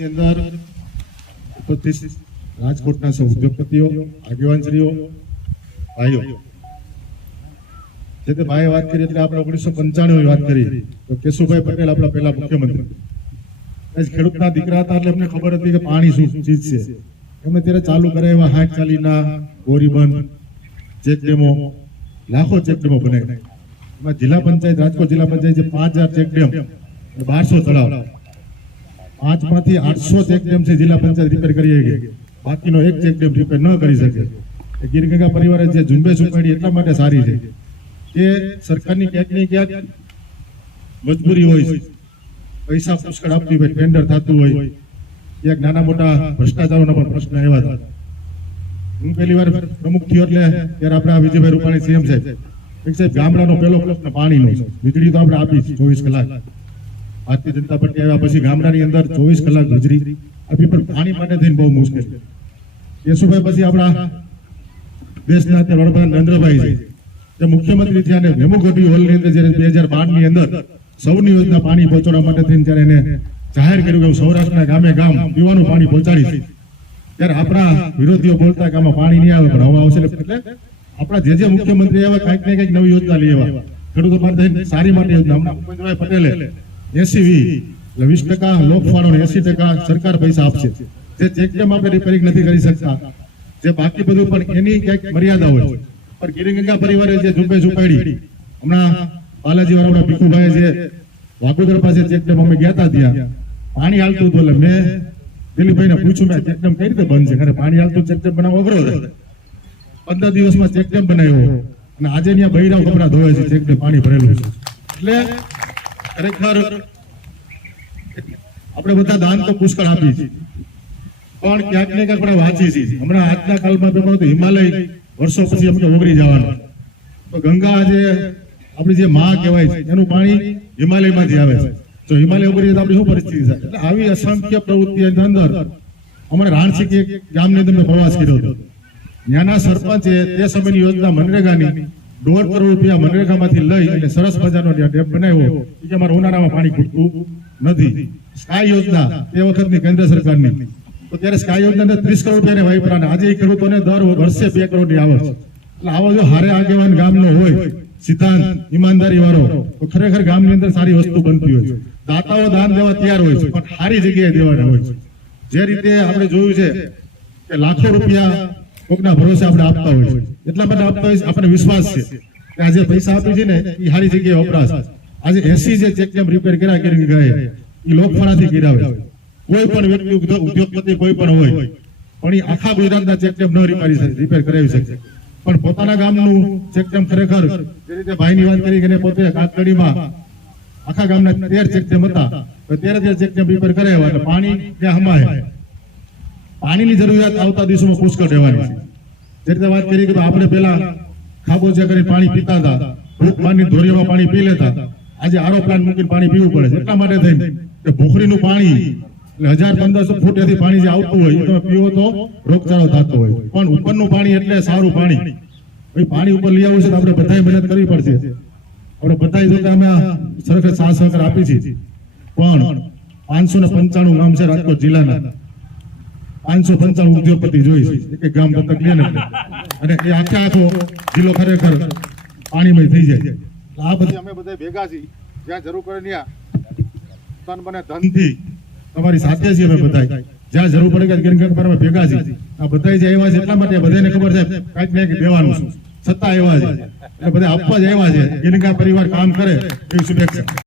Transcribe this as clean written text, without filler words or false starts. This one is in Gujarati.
ની અંદર ઉપસ્થિત રાજકોટના સૌ ઉદ્યોગપતિઓ, આગેવાનશ્રીઓ, ભાઈઓ, જે તે ભાઈએ વાત કરી એટલે આપણે 1995 વાત કરી તો કેશુભાઈ પટેલ આપણા પહેલા મુખ્યમંત્રી ખેડૂતના દીકરા હતા એટલે અમને ખબર હતી કે પાણી શું ચીજ છે. એમને ત્યારે ચાલુ કરે એવા 60-40ના બોરીબંધ, ચેકડેમો, લાખો ચેકડેમો બનાવી. એમાં જિલ્લા પંચાયત, રાજકોટ જિલ્લા પંચાયત જે 5000 ચેકડેમ, 1200 તળાવ, 5માંથી 800 ચેકડેમ છે જિલ્લા પંચાયત રિપેર કરી ગઈ. બાકીનો એક ચેકડેમ રિપેર ન કરી શકે. ગીરગંગા પરિવારે જે ઝુંબેશ ઉપાડી એટલા માટે સારી છે કે સરકારની ક્યાંક ને ક્યાંક મજબૂરી હોય છે, પૈસા પુષ્કળ આપતી હોય, ટેન્ડર થતું હોય, ક્યાંક નાના મોટા ભ્રષ્ટાચારોના પણ પ્રશ્ન આવ્યા હતા. હું પહેલી વાર પ્રમુખ થયો એટલે ત્યારે આપણે વિજયભાઈ રૂપાણી સીએમ સાહેબ ગામડાનો પહેલો પ્રશ્ન પાણીનો છે. વીજળી તો આપણે આપી 24 કલાક. ભારતીય જનતા પાર્ટી આવ્યા પછી ગામડાની અંદર 24 કલાક વીજળી આપી, પણ પાણી માટે થઈને બહુ મુશ્કેલ. કેશુભાઈ પછી આપણા દેશના વડાપ્રધાન નરેન્દ્રભાઈ છે, જે મુખ્યમંત્રી થયા ને મેમુ ગઢવી હોલની અંદર જ્યારે 2012 ની અંદર સૌની યોજના પાણી પહોંચાડવા માટે થઈને જ્યારે એને જાહેર કર્યું કે સૌરાષ્ટ્રના ગામે ગામ પીવાનું પાણી પહોંચાડીશ, ત્યારે આપણા વિરોધીઓ બોલતા કે આમાં પાણી નહીં આવે પણ હવા આવશે. એટલે આપણા જે મુખ્યમંત્રી એવા કંઈક ને કંઈક નવી યોજના લઈ આવ્યા ખેડૂતો માટે સારી માટે યોજના. હમણાં ભૂપેન્દ્રભાઈ પટેલે 80-20 એટલે 20% લોકફાળો, 80% સરકાર પૈસા આપશે. જે ચેકડેમ આપણે રિપેરિંગ નથી કરી શકતા, જે બાકી બધું પણ એની ક્યાંક મર્યાદા હોય. પણ ગીરગંગા પરિવારે જે ઝુંબેશ ઉપાડી, હમણાં બાલાજી વાળા ભીખુભાઈ જે વાઘોદર પાસે ચેકડેમ અમે ગયા હતા, ત્યાં પાણી હાલતું હતું એટલે મેં દિલીપભાઈને પૂછ્યું, મેં ચેકડેમ કઈ રીતે બંધ છે? કારણ પાણી હાલતું ચેકડેમ બનાવવો અઘરો છે. 15 દિવસમાં ચેકડેમ બનાવ્યો અને આજે ત્યાં બૈરાવ કપડા ધોવે છે, ચેકડેમ પાણી ભરેલું છે. એટલે ખરેખર આપણે બધા દાન તો પુષ્કળ આપીએ છીએ, પણ ક્યાંક ને ક્યાંક આપણે વાંચીએ છીએ. હમણાં આજના કાળમાં તો હિમાલય વર્ષો પછી અમને ઓગળી જવાનું, તો ગંગા આજે આપણી જે માં કહેવાય છે એનું પાણી હિમાલયમાંથી આવે છે. તો હિમાલય ઓગળી તો આપણી શું પરિસ્થિતિ થાય? એટલે આવી અસંખ્ય પ્રવૃત્તિની અંદર અમારે રાણસીકી ગામની અંદર પ્રવાસ કર્યો હતો. ત્યાંના સરપંચે તે સમયની યોજના મનરેગાની 1.5 કરોડ રૂપિયા મનરેગામાંથી લઈ અને સરસ મજાનો ડેમ બનાવ્યો કે અમારે ઉનાળામાં પાણી ખૂટતું નથી. સ્કાય યોજના તે વખતની કેન્દ્ર સરકારની, તો ત્યારે સ્કાય યોજના 30 કરોડ રૂપિયાને વાપરાને આજે એ ખેડૂતોને દર વર્ષે 2 કરોડની આવક છે. એટલે આવો જો હારે આગેવાન ગામનો હોય, સિદ્ધાંત ઈમાનદારી વાળો, તો ખરેખર ગામની અંદર સારી વસ્તુ બનતી હોય છે. દાતાઓ દાન દેવા તૈયાર હોય છે, પણ સારી જગ્યાએ દેવાના હોય છે. જે રીતે આપણે જોયું છે કે લાખો રૂપિયા કોકના ભરોસે આપણે આપતા હોય છે, એટલા માટે આપતા હોય છે આપણને વિશ્વાસ છે કે આજે પૈસા આપી છે ને એ સારી જગ્યાએ વપરાશ. આજે 80 જે ચેકડેમ રિપેર કર્યા કરી ગયા એ લોકફાળાથી કરાવે. કોઈ પણ વ્યક્તિ, ઉદ્યોગપતિ કોઈ પણ હોય, પણ એ આખા ગુજરાતના ચેકડેમ ન રિપેર કરાવી શકે, પણ પોતાના ગામનું ચેકડેમ ખરેખર જે રીતે ભાઈની વાત કરી કે પોતે કાકડીમાં આખા ગામના 13 ચેકડેમ હતા, તો 13 ચેકડેમ રિપેર કરાવ્યા એટલે પાણી ત્યાં હમાય. પાણીની જરૂરિયાત આવતા દિવસોમાં પુષ્કળ રહેવાની છે. જે રીતે વાત કરી કે આપણે પેલા ખાબોચિયા કરી પાણી પીતા હતા, ભૂખ માની ધોરીમાં પાણી પી લેતા, આજે આરો પ્લાન્ટ મૂકીને પાણી પીવું પડે છે. એટલા માટે થઈને કે ભૂખરીનું પાણી એટલે 1000-1500 ફૂટેથી પાણી જે આવતું હોય એ તમે પીવો તો રોગચાળો થતો હોય, પણ ઉપરનું પાણી એટલે સારું પાણી. પાણી ઉપર લઈ આવવું છે તો આપણે બધાએ મહેનત કરવી પડશે. આપણે બધા જો કે અમે સરકાર સાથ સહકાર આપી છે, પણ 595 ગામ છે રાજકોટ જિલ્લાના, 595 ઉદ્યોગપતિ જોઈ છે એક ગામ દત્તક લે ને, અને એ આખો જિલ્લો ખરેખર પાણીમય થઈ જાય. આ બધી અમે બધા ભેગા છીએ, જ્યાં જરૂર પડે ત્યાં તન બને ધનથી તમારી સાથે છીએ. અમે બધા જ્યાં જરૂર પડે કે ગીરગંગા પર ભેગા છીએ. આ બધા જે આવ્યા છે એટલા માટે બધાને ખબર છે કાંઈક ને કંઈક દેવાનું છે, છતાં આવ્યા છે એટલે બધા આપવા જ આવ્યા છે. ગીરગંગા પરિવાર કામ કરે એવી શુભેચ્છા.